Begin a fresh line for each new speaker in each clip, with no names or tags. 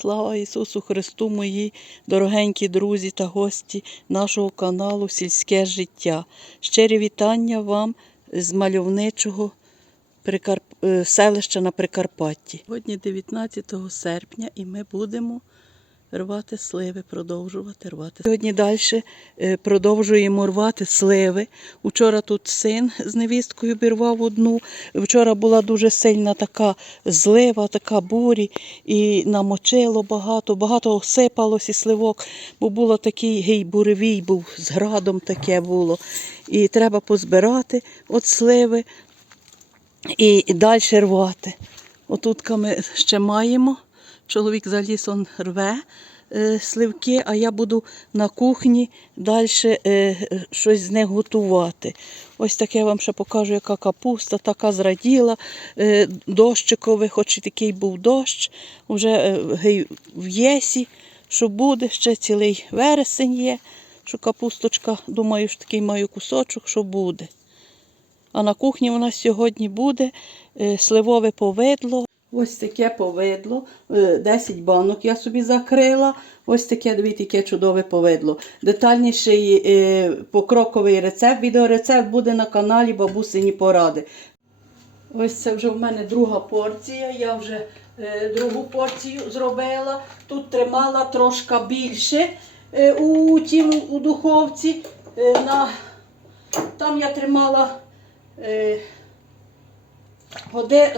Слава Ісусу Христу, мої дорогенькі друзі та гості нашого каналу Сільське життя. Щирі вітання вам з мальовничого Прикарп... е, селища на Прикарпатті. Сьогодні 19 серпня і ми будемо рвати сливи, продовжувати рвати. Сьогодні далі е, продовжуємо рвати сливи. Учора тут син з невісткою бірвав одну. Вчора була дуже сильна така злива, така бурі, і намочило багато, багато осипалось і сливок, бо було такий гей буревій, був з градом таке було. І треба позбирати от сливи і далі рвати. Отут ми ще маємо. Чоловік заліз он рве е, сливки, а я буду на кухні далі е, щось з них готувати. Ось таке я вам ще покажу, яка капуста, така зраділа, е, дощиковий, хоч і такий був дощ, вже е, в єсі, що буде, ще цілий вересень є, що капусточка, думаю, що такий маю кусочок, що буде. А на кухні у нас сьогодні буде е, сливове повидло. Ось таке повидло, е, 10 банок я собі закрила. Ось таке, дивіться, яке чудове повидло. Детальніший е, покроковий рецепт, відеорецепт буде на каналі Бабусині Поради. Ось це вже в мене друга порція. Я вже е, другу порцію зробила. Тут тримала трошки більше е, у, тім, у духовці. Е, на, там я тримала е,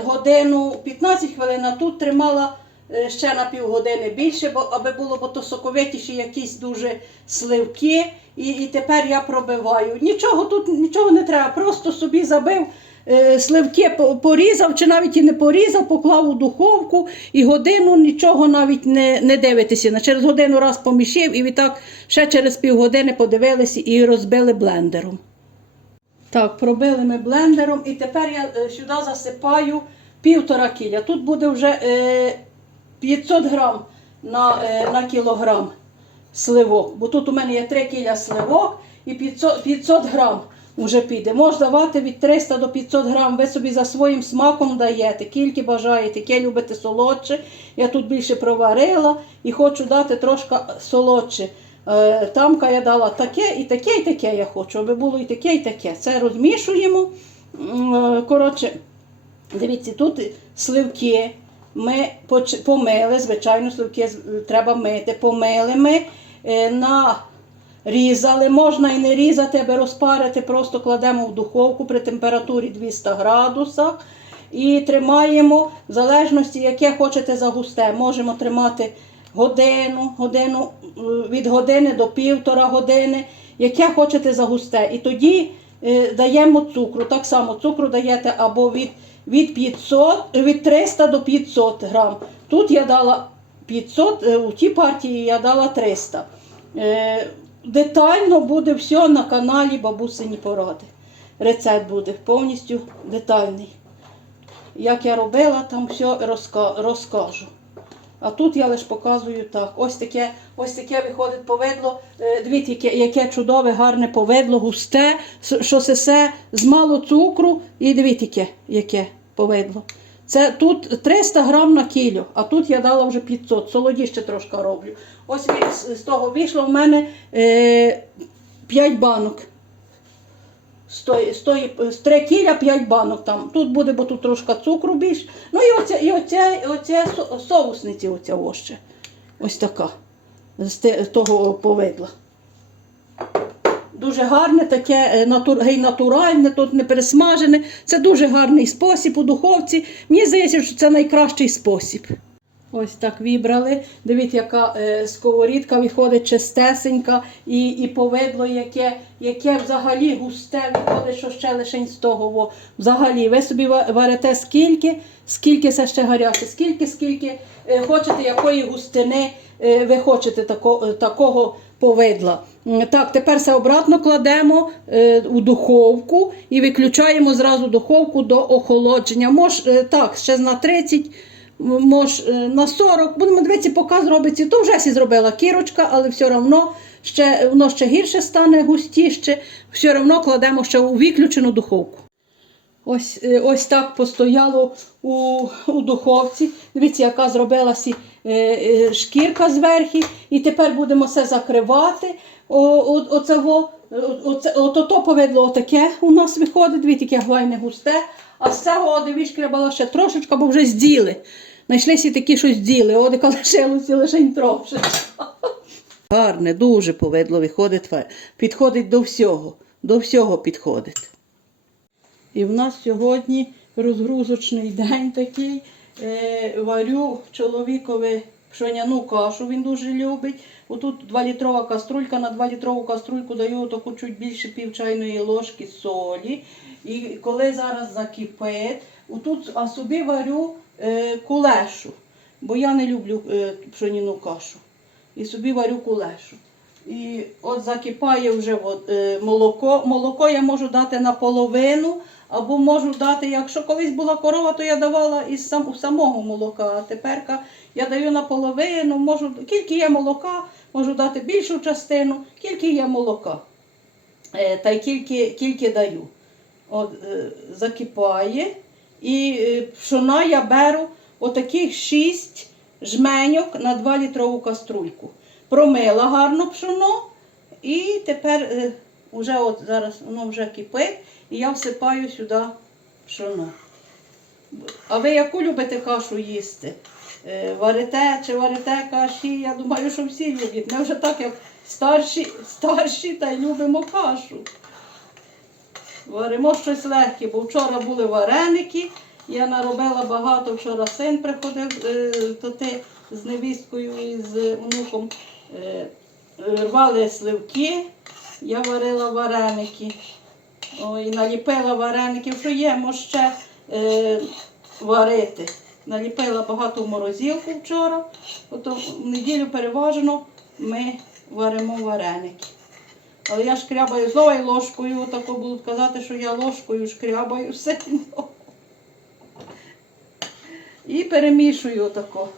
годину 15 хвилин, а тут тримала е, ще на півгодини більше, бо, аби було бо то соковитіші якісь дуже сливки. І, і тепер я пробиваю. Нічого тут нічого не треба, просто собі забив. е, Сливки порізав, чи навіть і не порізав, поклав у духовку і годину нічого навіть не, не дивитися. Через годину раз помішив і відтак ще через півгодини подивилися і розбили блендером. Так, пробили ми блендером і тепер я е, сюди засипаю півтора кіля. Тут буде вже е, 500 грам на, е, на кілограм сливок. Бо тут у мене є 3 кіля сливок і 500, 500 грам вже піде. Можна давати від 300 до 500 грам. Ви собі за своїм смаком даєте, скільки бажаєте, яке любите солодше. Я тут більше проварила і хочу дати трошки солодше. Е, Тамка я дала таке і таке, і таке я хочу, аби було і таке, і таке. Це розмішуємо. Е, Коротше, дивіться, тут сливки. Ми помили, звичайно, сливки треба мити. Помили ми, е, нарізали. Можна і не різати, аби розпарити, просто кладемо в духовку при температурі 200 градусах. І тримаємо в залежності, яке хочете загусте. Можемо тримати годину, годину е, від години до півтора години, яке хочете загусте. І тоді е, даємо цукру. Так само цукру даєте або від, від, 500, від 300 до 500 грам. Тут я дала 500, е, у тій партії я дала 300. Е, Детально буде все на каналі Бабусині Поради. Рецепт буде повністю детальний. Як я робила, там все розка- розкажу. А тут я лише показую так. Ось таке, ось таке виходить повидло. Е, Дивіться, яке, яке чудове, гарне повидло, густе, що сесе з мало цукру. І дивіться, яке, яке повидло. Це тут 300 грам на кіло, а тут я дала вже 500, солодіще трошки роблю. Ось з того вийшло в мене е, 5 банок. З 3 кіля 5 банок там. Тут буде, бо тут трошки цукру більш. Ну і оця, і оця, і оця со- соусниця оця още. Ось така. З того повидла. Дуже гарне, таке е, натур, гей, натуральне, тут не пересмажене. Це дуже гарний спосіб у духовці. Мені здається, що це найкращий спосіб. Ось так вібрали. Дивіться, яка е, сковорідка виходить чистесенька і, і повидло, яке, яке взагалі густе виходить, що ще лише з того. Во. Взагалі, ви собі варите скільки, скільки це ще гаряче, скільки, скільки е, хочете, якої густини е, ви хочете тако, е, такого повидла. Так, тепер все обратно кладемо е, у духовку і виключаємо зразу духовку до охолодження. Мож, е, так, ще на 30 Мож е, на 40, будемо дивитися, поки зробиться, то вже сі зробила кірочка, але все одно ще, воно ще гірше стане, густіше, все одно кладемо ще у виключену духовку. Ось, е, ось так постояло у, у духовці. Дивіться, яка зробилася е, шкірка зверху. І тепер будемо все закривати. О, о, оцего, о- оце, ото то повидло отаке у нас виходить, дивіться, яке глайне густе. А з цього дивіться, ще трошечка, бо вже зділи. Знайшлися такі, що зділи, одика лишилося лише трошечка. Гарне, дуже повидло виходить, підходить до всього. До всього підходить. І в нас сьогодні розгрузочний день такий. Е, варю чоловікові пшеняну кашу, він дуже любить. Отут 2-літрова каструлька, на 2-літрову каструльку даю таку чуть більше пів чайної ложки солі. І коли зараз закипить, отут а собі варю кулешу, бо я не люблю е, кашу. І собі варю кулешу. І от закипає вже е, молоко. Молоко я можу дати наполовину, або можу дати, якщо колись була корова, то я давала із сам, самого молока. А тепер я даю наполовину, можу, кільки є молока, можу дати більшу частину, кільки є молока. Е, та й кільки, даю. От, е, закипає. І е, пшона я беру отаких 6 жменьок на 2 літрову каструльку. Промила гарно пшоно. І тепер е, уже от зараз воно вже кипить, і я всипаю сюди пшоно. А ви яку любите кашу їсти? Е, Варите чи варите каші? Я думаю, що всі люблять. Ми вже так, як старші, старші та й любимо кашу. Варимо щось легке, бо вчора були вареники. Я наробила багато, вчора син приходив е, то ти з невісткою і з внуком. Е, рвали сливки, я варила вареники. Ой, наліпила вареників, що є, може ще е, варити. Наліпила багато в морозилку вчора. Ото в неділю переважно ми варимо вареники. Але я шкрябаю знову і ложкою, отако будуть казати, що я ложкою шкрябаю сильно. І перемішую отако.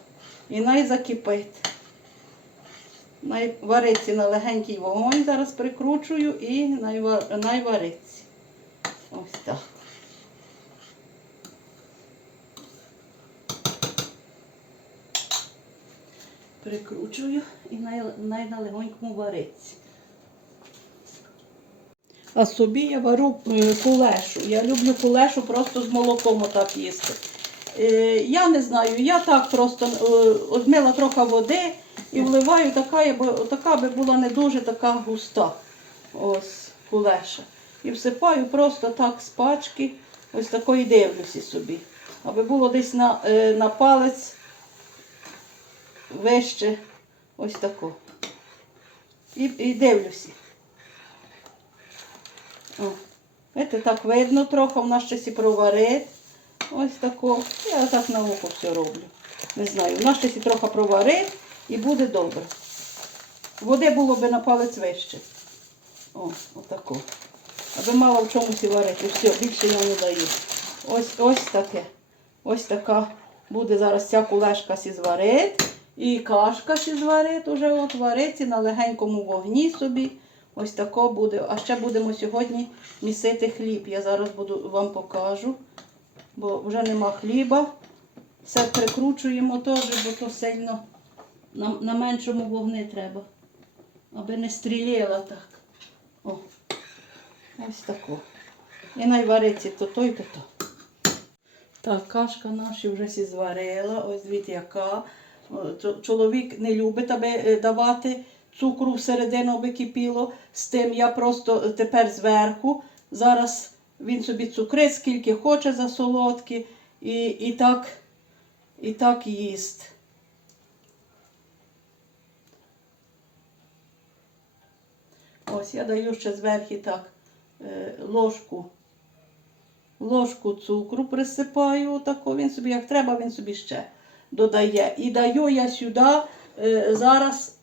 І най закипить. Най вариться на легенький вогонь, зараз прикручую і най, вариться. Ось так. Прикручую і най, най на легонькому вариться. А собі я варю е, кулешу. Я люблю кулешу просто з молоком отак їсти. Е, Я не знаю, я так просто е, змила трохи води і вливаю така, така би була не дуже така густа. Ось кулеша. І всипаю просто так з пачки, ось такої дивлюся собі. Аби було десь на, на палець вище ось тако. І, і дивлюся. О, Це так видно трохи, вона ще сі проварить. Ось тако. Я так на око все роблю. Не знаю. Вона ще сі трохи проварить і буде добре. Води було би на палець вище. О, отако. Аби мала в чомусь і варити. Все, більше я не даю. Ось ось таке. Ось така буде зараз ця кулешка сі зварить. І кашка сі зварить, уже от вариться на легенькому вогні собі. Ось тако буде. А ще будемо сьогодні місити хліб. Я зараз буду вам покажу, бо вже нема хліба. Все прикручуємо теж, бо то сильно на, на меншому вогні треба. Аби не стріліла так. О, ось тако. І найвариться то то і то то. Так, кашка наша вже сі зварила. Ось дивіться, яка. Чоловік не любить аби е, давати цукру всередину, аби кипіло. З тим я просто тепер зверху. Зараз він собі цукрить, скільки хоче за солодкі. І, і, так, і так їсть. Ось я даю ще зверху так е, ложку. Ложку цукру присипаю, отако. Він собі, як треба, він собі ще додає. І даю я сюди е, зараз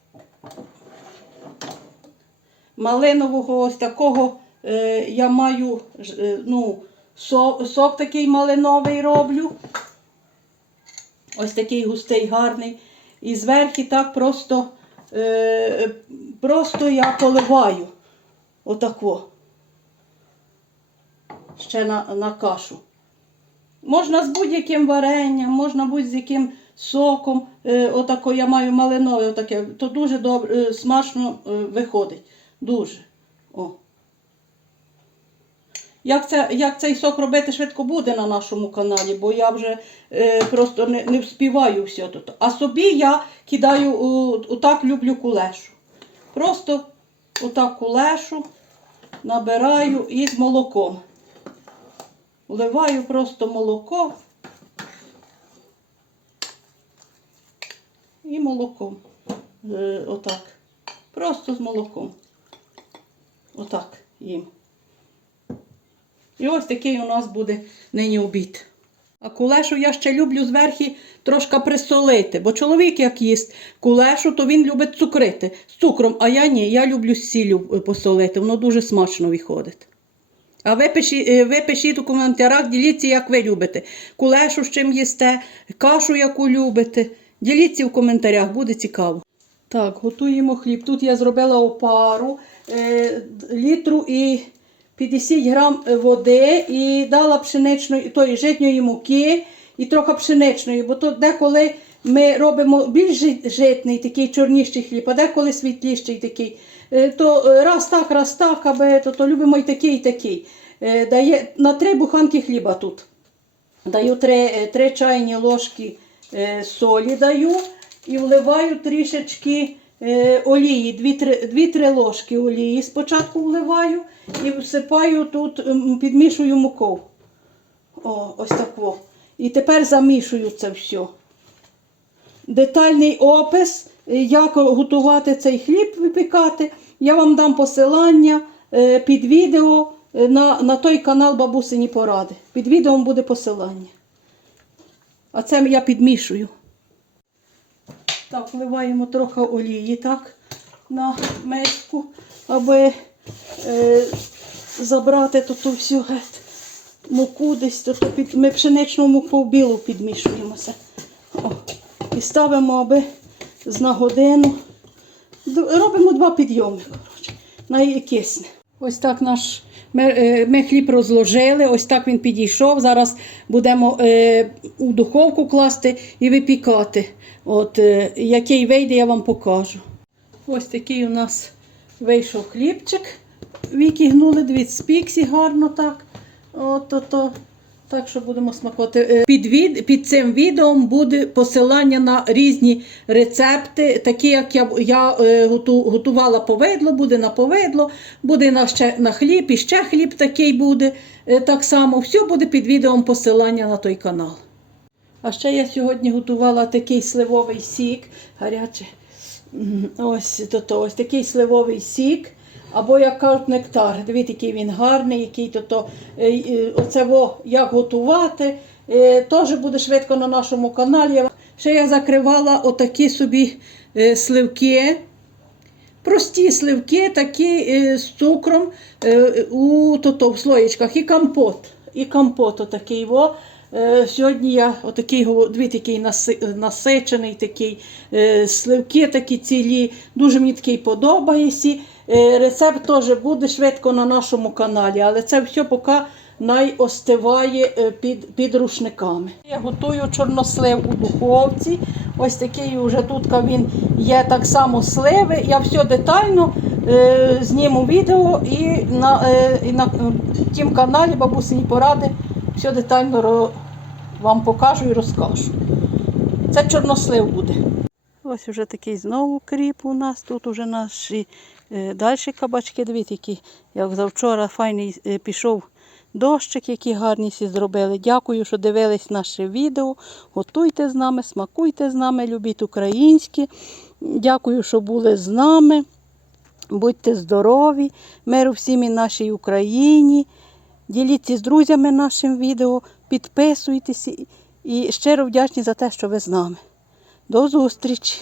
малинового ось такого е, я маю е, ну, сок, сок такий малиновий роблю. Ось такий густий, гарний. І зверху так просто, е, просто я поливаю. Отако. ще на, на кашу. Можна з будь-яким варенням, можна будь-яким соком. Е, отако я маю малинове, отаке, то дуже добре, е, смачно е, виходить. Дуже. О. Як, це, як цей сок робити швидко буде на нашому каналі, бо я вже е, просто не, не вспіваю все тут. А собі я кидаю, у, отак люблю кулешу. Просто отак кулешу набираю із молоком. Вливаю просто молоко і молоком. Е, отак. Просто з молоком. Отак їм. І ось такий у нас буде нині обід. А кулешу я ще люблю зверху трошки присолити, бо чоловік, як їсть кулешу, то він любить цукрити з цукром, а я ні, я люблю з сіллю е, посолити, воно дуже смачно виходить. А ви пишіть, е, ви пишіть у коментарях, діліться, як ви любите. Кулешу з чим їсте, кашу, яку любите. Діліться в коментарях, буде цікаво. Так, готуємо хліб. Тут я зробила опару літру і 50 грам води і дала пшеничної, тої житньої муки і трохи пшеничної, бо то деколи ми робимо більш житний, такий чорніший хліб, а деколи світліший такий. Е, То е, раз так, раз так, аби то, то любимо і такий, і такий. Е, Дає на три буханки хліба тут. Даю три, е, три чайні ложки е, солі даю і вливаю трішечки е, олії, 2-3 ложки олії спочатку вливаю і всипаю тут, підмішую муку. О, ось так. во. І тепер замішую це все. Детальний опис, е, як готувати цей хліб випікати. Я вам дам посилання е, під відео е, на, на той канал Бабусині Поради. Під відео буде посилання. А це я підмішую. Так, вливаємо трохи олії так, на миску, аби е, забрати тут всю муку десь. Тут під, ми пшеничну муку білу підмішуємося. О, і ставимо, аби на годину. Робимо два підйоми. Коротше, на кисне. Ось так наш. Ми, е, ми хліб розложили, ось так він підійшов. Зараз будемо е, у духовку класти і випікати. От, е, який вийде, я вам покажу. Ось такий у нас вийшов хлібчик. Віки гнули, дивіться, спіксі гарно так. От, от, от. Так що будемо смакувати. Е, Під, від, під цим відео буде посилання на різні рецепти, такі як я, я е, готу, готувала повидло, буде на повидло, буде на, ще, на хліб, і ще хліб такий буде. е, так само. Все буде під відео посилання на той канал. А ще я сьогодні готувала такий сливовий сік, гарячий. Ось, то, то, ось такий сливовий сік. Або як кажуть нектар. Дивіться, який він гарний, який то, то е, е, оце во, як готувати. Е, Теж буде швидко на нашому каналі. Ще я закривала отакі собі сливки. Прості сливки, такі з цукром у то, в слоєчках. І компот. І компот отакий. Во. Сьогодні я отакий, дві такий насичений, такий, сливки такі цілі. Дуже мені такий подобається. Е, Рецепт теж буде швидко на нашому каналі, але це все поки найостиває е, під, під рушниками. Я готую чорнослив у духовці. Ось такий вже тут він є так само сливи. Я все детально е, зніму відео і на, е, і на е, тім каналі Бабусині Поради все детально ро- вам покажу і розкажу. Це чорнослив буде. Ось вже такий знову кріп у нас. Тут уже наші далі кабачки. Дивіться, які, як завчора файний е, пішов дощик, які всі зробили. Дякую, що дивились наше відео. Готуйте з нами, смакуйте з нами, любіть українське. Дякую, що були з нами. Будьте здорові, миру всім і нашій Україні. Діліться з друзями нашим відео, підписуйтесь і щиро вдячні за те, що ви з нами. До зустрічі!